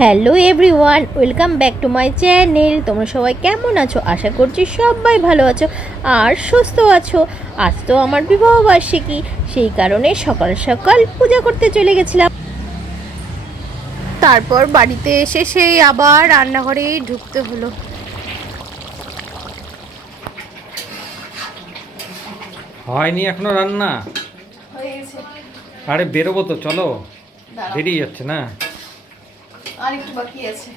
Hello everyone welcome back to my channel. তোমরা সবাই কেমন আছো? আশা করছি সবাই ভালো আছো আর সুস্থ আছো। আজ তো আমার বিবাহ বার্ষিকী সেই কারণে সকাল সকাল পূজা করতে চলে গেছিলাম। তারপর বাড়িতে এসে সেই আবার রান্নাঘরেই ঢুকতে হলো। হয়নি এখনও রান্না? হয়ে আরে বেরোবো তো চলো। দেরি যাচ্ছে না। আর একটু বাকি আছে।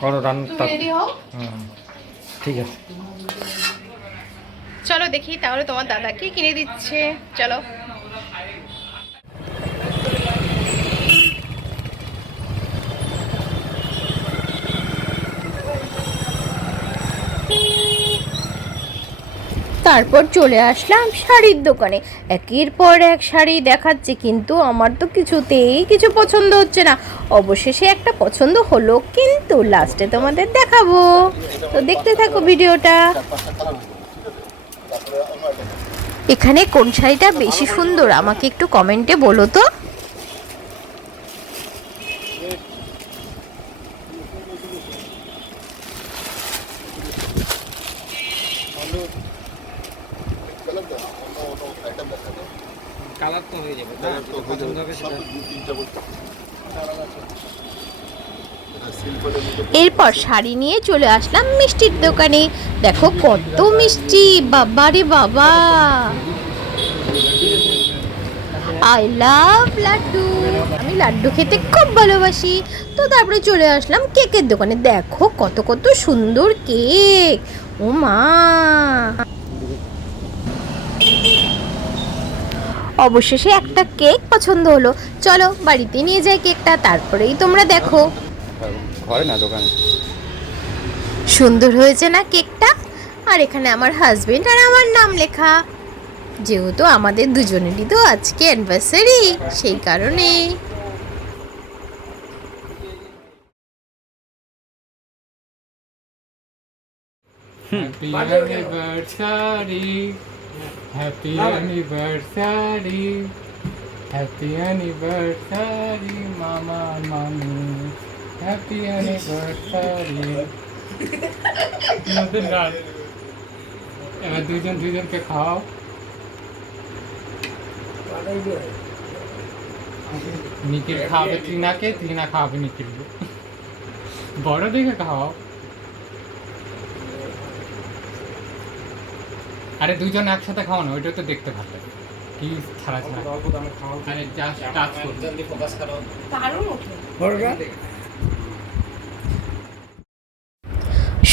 করো রান্না হও? ঠিক আছে। চলো দেখি তাহলে তোমার দাদা কি কিনে দিচ্ছে। চলো। তারপর চলে আসলাম শাড়ির দোকানে। একের পর এক শাড়ি দেখাচ্ছে, কিন্তু আমার তো কিছুতেই কিছু পছন্দ হচ্ছে না। অবশেষে একটা পছন্দ হলো, কিন্তু লাস্টে তোমাদের দেখাবো। তো দেখতে থাকো ভিডিওটা। এখানে কোন শাড়িটা বেশি সুন্দর, আমাকে একটু কমেন্টে বলো তো। কালার তো হয়ে যাবে সেটা এরপর শাড়ি নিয়ে চলে আসলাম মিষ্টির দোকানে। দেখো কত মিষ্টি বাবা রে বাবা। I love laddu. আমি লাড্ডু খেতে খুব ভালোবাসি। তো তারপরে চলে আসলাম কেকের দোকানে। দেখো কত কত সুন্দর কেক। ও মা। অবশেষে একটা কেক পছন্দ হলো। চলো বাড়িতে নিয়ে যাই কেকটা তারপরেই তোমরা দেখো। ঘরে না দোকানে? সুন্দর হয়েছে না কেকটা? আর এখানে আমার হাজবেন্ড আর আমার নাম লেখা। যেহেতু আমাদের দুজনেরই তো আজকে অ্যানিভার্সারি সেই কারণে Happy anniversary. Happy anniversary. Happy anniversary, Mama and Mommy. Happy anniversary. নতুন গান এবার দুজন দুজনকে খাও নিখিল খাওয়াবে ত্রিনাকে ত্রিনা খাওয়াবে নিখিলকে বড় দেখে খাও আরে দুজন একসাথে খাও না ওইটা তো দেখতে ভালো লাগে। কি ছাড়া ছাড়া আরে জাস্ট টাচ করবে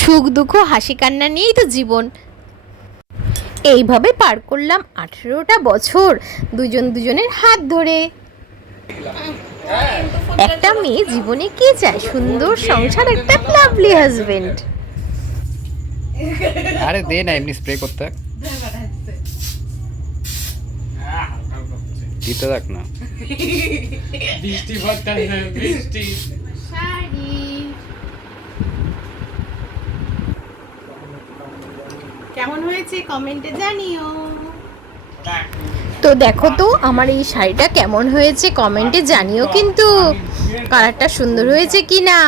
সুখ দুঃখ হাসি কান্না নিয়েই তো জীবন। এইভাবে পার করলাম আঠেরোটা বছর দুজন দুজনের হাত ধরে। একটা মেয়ে জীবনে কি চায়? সুন্দর সংসার একটা লাভলি হাজবেন্ড আরে দে না এমনি স্প্রে করতে। দিতে না। বৃষ্টি বৃষ্টি। কেমন হয়েছে? কমেন্টে জানিও। তো দেখো তো আমার এই শাড়িটা কেমন হয়েছে কমেন্টে জানিও কিন্তু। কালারটা সুন্দর হয়েছে কি না